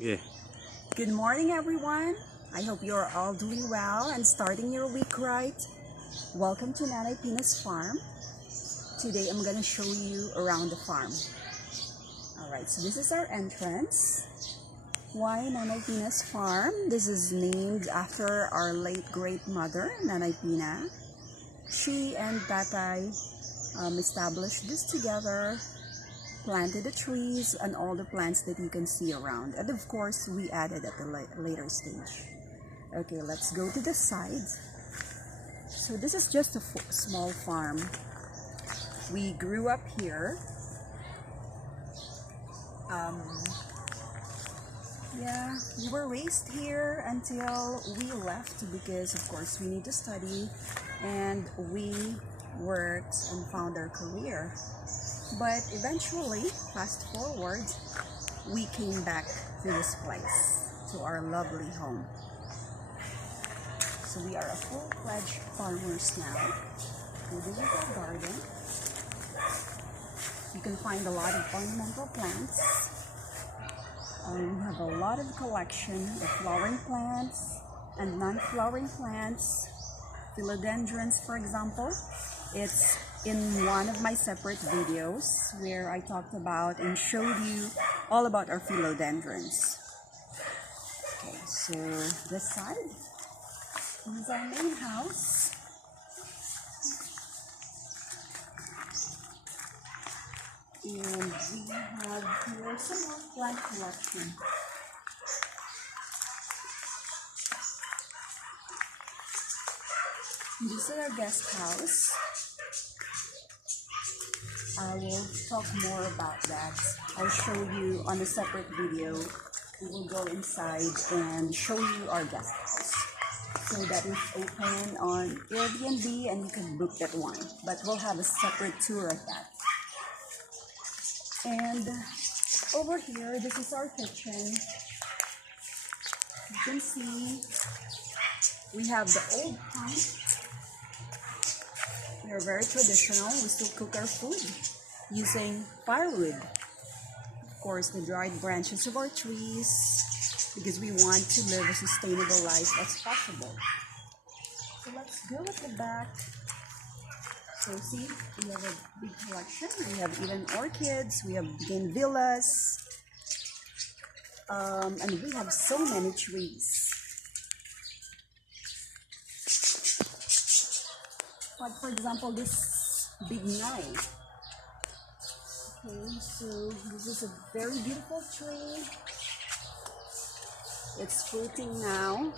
Yeah. Good morning, everyone. I hope you're all doing well and starting your week right. Welcome to Nanay Pina's farm. Today I'm gonna show you around the farm. Alright, so this is our entrance. Why Nanay Pina's farm? This is named after our late great mother, Nanay Pina. She and Tatay established this together, planted the trees and all the plants that you can see around, and of course we added at the later stage. Okay, let's go to the side. So this is just a small farm. We grew up here. We were raised here until we left because of course we need to study and we worked and found our career. But eventually, fast forward, we came back to this place, to our lovely home. So we are a full-fledged farmers now. This is our garden. You can find a lot of ornamental plants. We have a lot of collection of flowering plants and non-flowering plants. Philodendrons, for example. It's in one of my separate videos where I talked about and showed you all about our philodendrons. Okay, so this side is our main house. And we have here some more plant collection. This is our guest house. I will talk more about that. I'll show you on a separate video. We will go inside and show you our guest house. So that is open on Airbnb and you can book that one. But we'll have a separate tour of that. And over here, this is our kitchen. You can see we have the old pump. We are very traditional. We still cook our food using firewood. Of course, the dried branches of our trees because we want to live a sustainable life as possible. So let's go at the back. So see, we have a big collection. We have even orchids. We have bougainvilleas. And we have so many trees. Like for example, this big Nanay. Okay, so this is a very beautiful tree. It's fruiting now.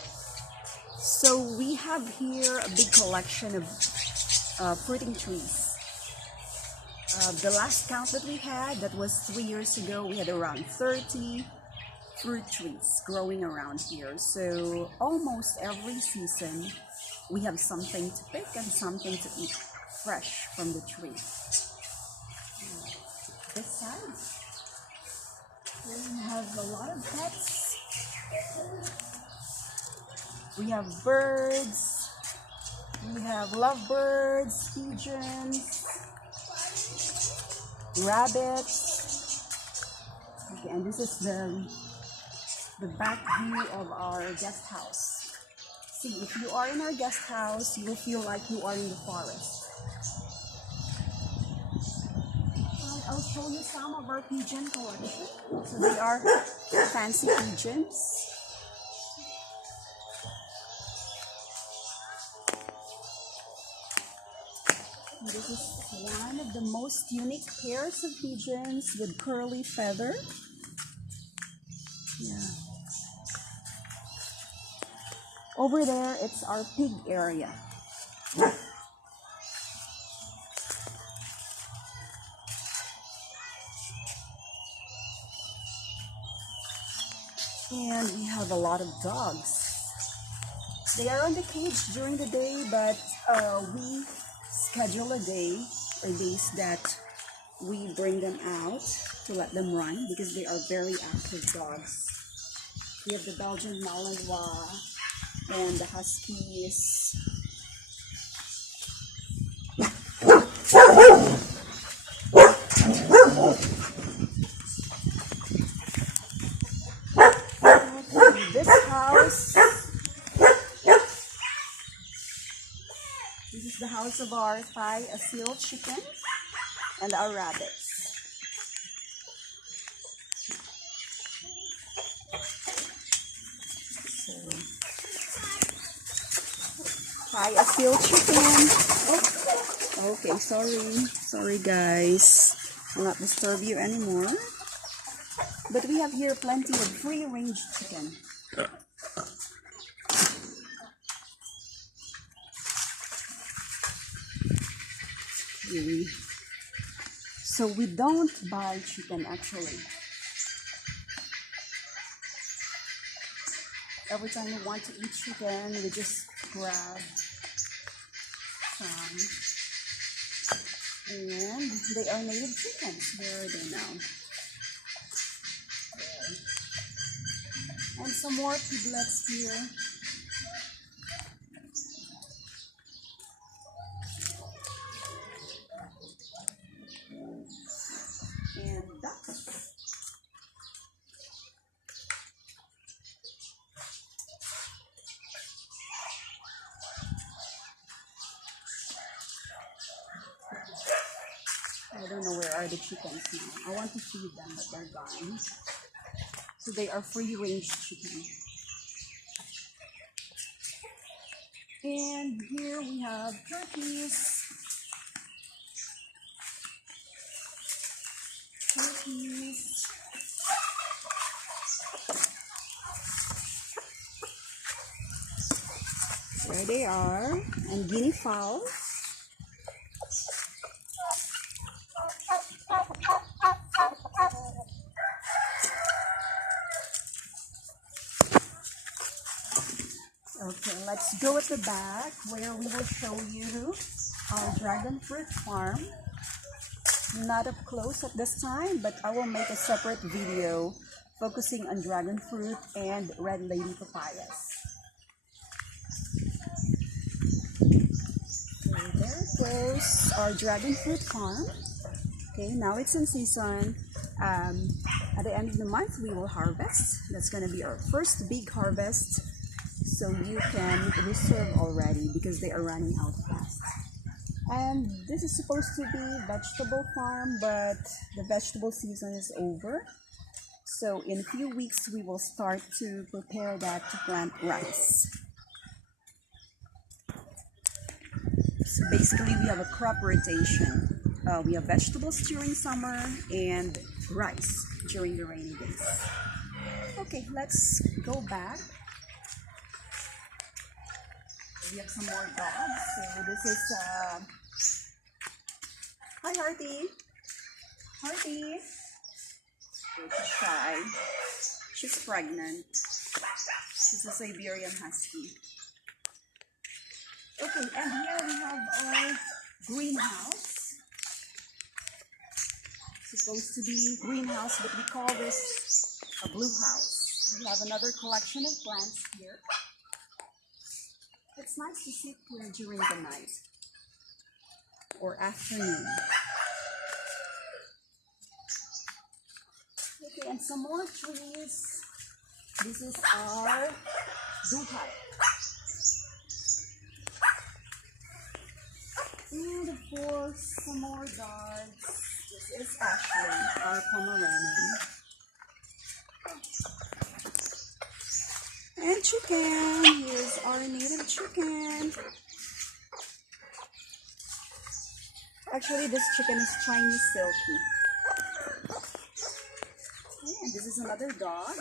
So we have here a big collection of fruiting trees. The last count that we had, that was 3 years ago, we had around 30 fruit trees growing around here. So almost every season, we have something to pick and something to eat fresh from the tree. This side, we have a lot of pets. We have birds. We have lovebirds, pigeons, rabbits. Okay, and this is the back view of our guest house. See, if you are in our guest house, you will feel like you are in the forest. I'll show you some of our pigeon collection. So they are fancy pigeons. This is one of the most unique pairs of pigeons with curly feather. Yeah. Over there, it's our pig area. And we have a lot of dogs. They are on the cage during the day, but we schedule a day or days that we bring them out to let them run because they are very active dogs. We have the Belgian Malinois and the Huskies. house. This is the house of our Thai asil chicken and our rabbits. So, Thai asil chicken. Oh, okay, sorry guys. I'll not disturb you anymore. But we have here plenty of free-range chicken. Okay. So we don't buy chicken actually. Every time we want to eat chicken, we just grab some. And they are native chickens. Where are they now? There. And some more piglets here. And ducks. I don't know where are the chickens now. I want to feed them, but they're gone. So they are free-range chicken. And here we have turkeys. There they are. And guinea fowl. Okay, let's go at the back where we will show you our dragon fruit farm. Not up close at this time, but I will make a separate video focusing on dragon fruit and red lady papayas. So there goes our dragon fruit farm. Okay, now it's in season. At the end of the month, we will harvest. That's going to be our first big harvest. So you can reserve already because they are running out fast. And this is supposed to be vegetable farm, but the vegetable season is over. So in a few weeks, we will start to prepare that to plant rice. So basically, we have a crop rotation. We have vegetables during summer and rice during the rainy days. Okay, let's go back. We have some more dogs. So this is hi Hearty. Hearty. She's shy. She's pregnant. She's a Siberian Husky. Okay, and here we have our greenhouse. Supposed to be greenhouse, but we call this a blue house. We have another collection of plants here. It's nice to sit here during the night or afternoon. Okay, and some more trees. This is our dupai. And of course, some more dogs. This is Ashley, our Pomeranian. And chicken. Here's our native chicken. Actually, this chicken is Chinese silky. Okay, and this is another dog.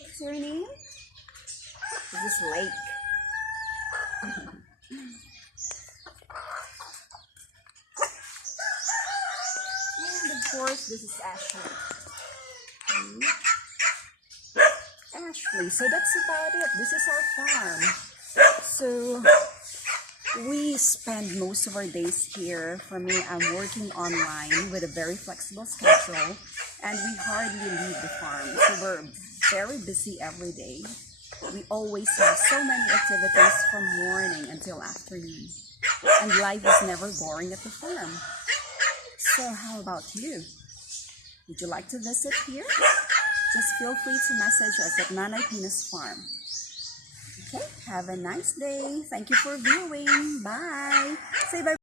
What's your name? This is Lake. And of course, this is Ashley. Ashley. So that's about it. This is our farm. So we spend most of our days here. For me, I'm working online with a very flexible schedule, and we hardly leave the farm. So we're very busy every day. We always have so many activities from morning until afternoon. And life is never boring at the farm. So how about you? Would you like to visit here? just feel free to message us at Nanay Pina's Farm. Okay, have a nice day. Thank you for viewing. Bye. Say bye.